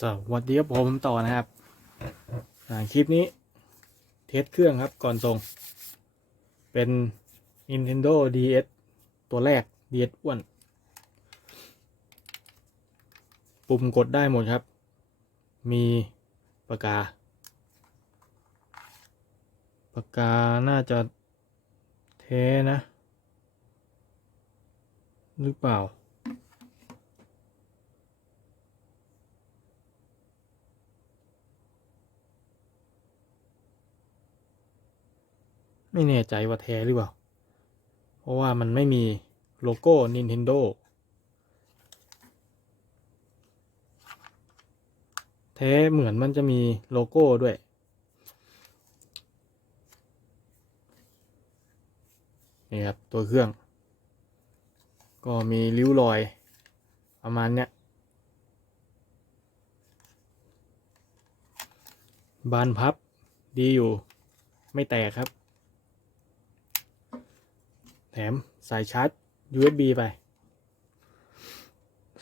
สวัสดีครับผมต่อนะครับคลิปนี้ เทสเครื่องครับก่อนส่ง เป็น Nintendo DS ตัวแรก DS อ้วน ปุ่มกดได้หมดครับ มีปากกา ปากกาน่าจะเทนะ หรือเปล่า ไม่แน่ใจว่าแท้หรือเปล่า เพราะว่ามันไม่มีโลโก้ Nintendo แท้เหมือนมันจะมีโลโก้ด้วย นี่ครับ ตัวเครื่อง ก็มีริ้วรอย ประมาณเนี้ย บานพับดีอยู่ ไม่แตกครับ แถมสายชาร์จ USB ไป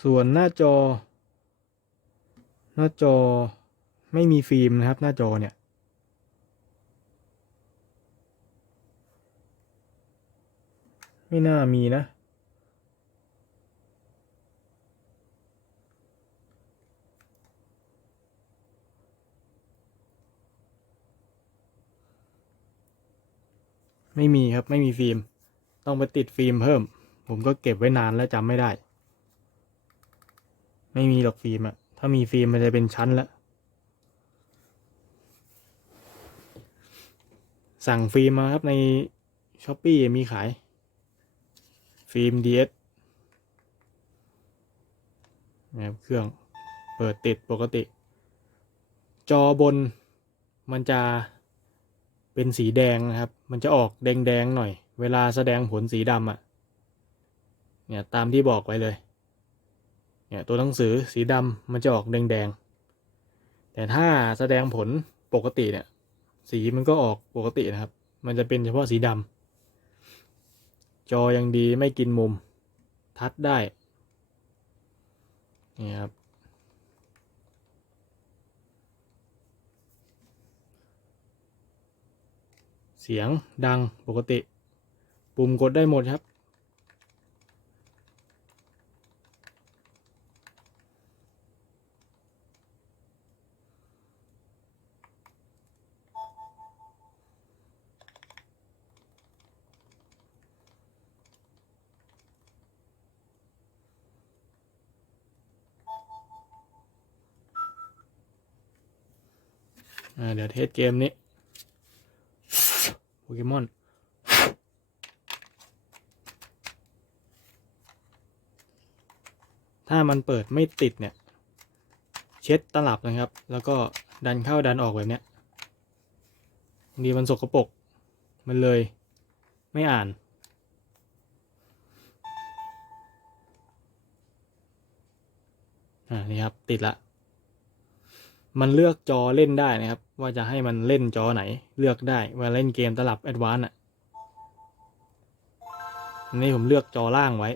ส่วนหน้าจอ หน้าจอไม่มีฟิล์มนะครับ หน้าจอเนี่ย ไม่น่ามีนะไม่มีครับ ไม่มีฟิล์ม ต้องไปติดฟิล์มเพิ่ม ผมก็เก็บไว้นานแล้วจำไม่ได้ ไม่มีหรอกฟิล์มอะถ้ามีฟิล์มมันจะเป็นชั้นล้วสั่งฟิล์มมาครับในช้อปปีมีขาย ฟิล์ม DS นะครับเครื่องเปิดติดปกติ จอบนมันจะเป็นสีแดงนะครับ มันจะออกแดงๆหน่อย เวลาแสดงผลสีดำอะ่ะ เนี่ยตามที่บอกไว้เลย เนี่ยตัวหนังสือสีดำมันจะออกแดงๆ แต่ถ้าแสดงผลปกติเนี่ย สีมันก็ออกปกตินะครับ มันจะเป็นเฉพาะสีดำจอยังดีไม่กินมุม ทัดได้นี่ครับเสียงดังปกติ ปุ่มกดได้หมดครับ เดี๋ยวเทสเกมนี้โปเกมอน ถ้ามันเปิดไม่ติดเนี่ย เช็ดตลับนะครับ แล้วก็ดันเข้าดันออกแบบเนี้ยบางทีมันสกปรกมันเลยไม่อ่าน อ่า นี่ครับ ติดละ มันเลือกจอเล่นได้นะครับ ว่าจะให้มันเล่นจอไหน เลือกได้เวลาเล่นเกมตลับแอดวานซ์อะนี่ผมเลือกจอล่างไว้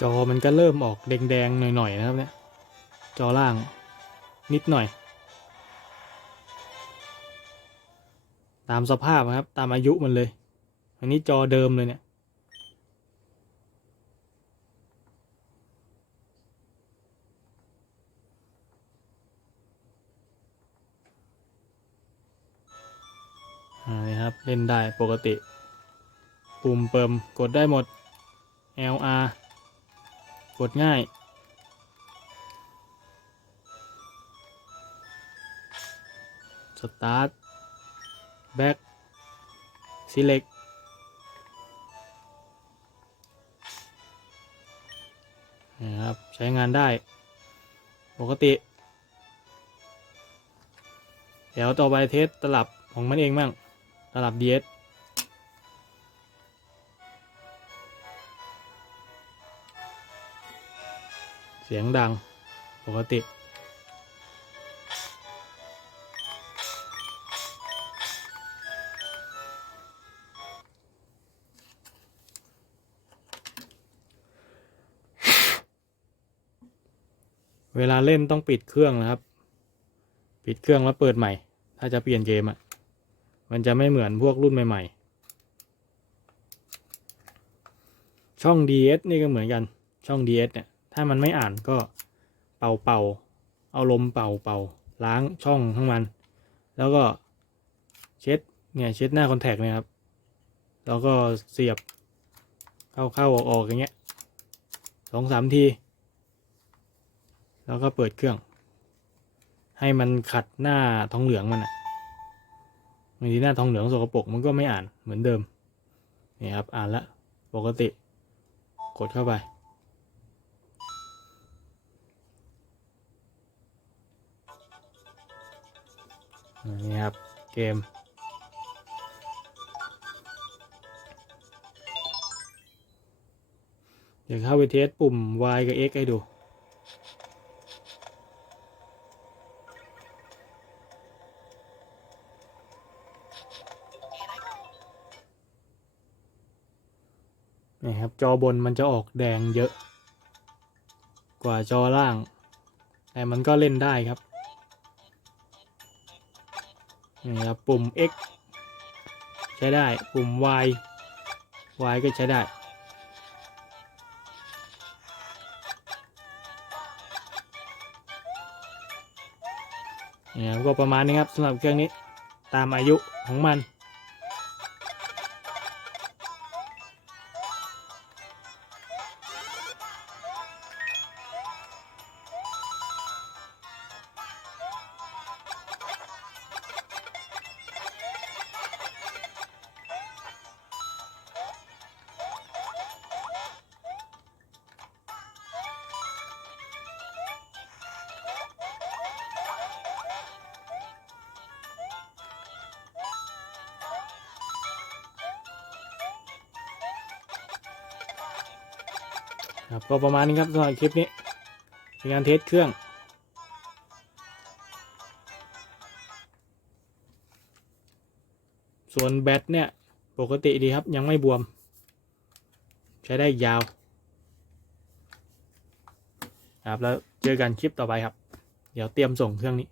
จอมันก็เริ่มออกแดงๆหน่อยๆนะครับเนี่ย จอล่างนิดหน่อย ตามสภาพนะครับ ตามอายุมันเลย อันนี้จอเดิมเลยเนี่ย อ่านี่ครับ เล่นได้ปกติ ปุ่มเปิมกดได้หมด LR กดง่าย สตาร์ทแบ็ก select นใช้งานได้ ปกติ เดี๋ยวต่อไปเทสตลับของมันเองมั่งตลับ DS เสียงดังปกติเวลาเล่นต้องปิดเครื่องนะครับ ปิดเครื่องแล้วเปิดใหม่ ถ้าจะเปลี่ยนเกมอะ่ะ มันจะไม่เหมือนพวกรุ่นใหม่ ๆ ช่อง DS นี่ก็เหมือนกัน ช่อง DS เนี่ย ถ้ามันไม่อ่านก็เป่าเป่าๆเอาลมเป่าเป่าๆล้างช่องทั้งมัน แล้วก็เช็ดเนี่ยเช็ดหน้าคอนแทคเนี่ยครับ แล้วก็เสียบเข้าเข้าออกออกอย่างเงี้ยสองสามที แล้วก็เปิดเครื่อง ให้มันขัดหน้าทองเหลืองมันอะบางทีหน้าทองเหลืองสกปรกมันก็ไม่อ่านเหมือนเดิมนี่ครับอ่านละปกติ กดเข้าไป นี่ครับ เกม เดี๋ยวเข้าไปเทสปุ่ม Y กับ X ให้ดูนี่ครับ จอบนมันจะออกแดงเยอะ กว่าจอล่าง แต่มันก็เล่นได้ครับ นี่ครับปุ่ม X ใช้ได้ปุ่ม Y Y ก็ใช้ได้เนี่ยก็ประมาณนี้ครับสำหรับเครื่องนี้ตามอายุของมัน ครับก็ประมาณนี้ครับสำหรับคลิปนี้เป็นการเทสเครื่องส่วนแบตเนี่ยปกติดีครับยังไม่บวม ใช้ได้ยาวครับแล้วเจอกันคลิปต่อไปครับ เดี๋ยวเตรียมส่งเครื่องนี้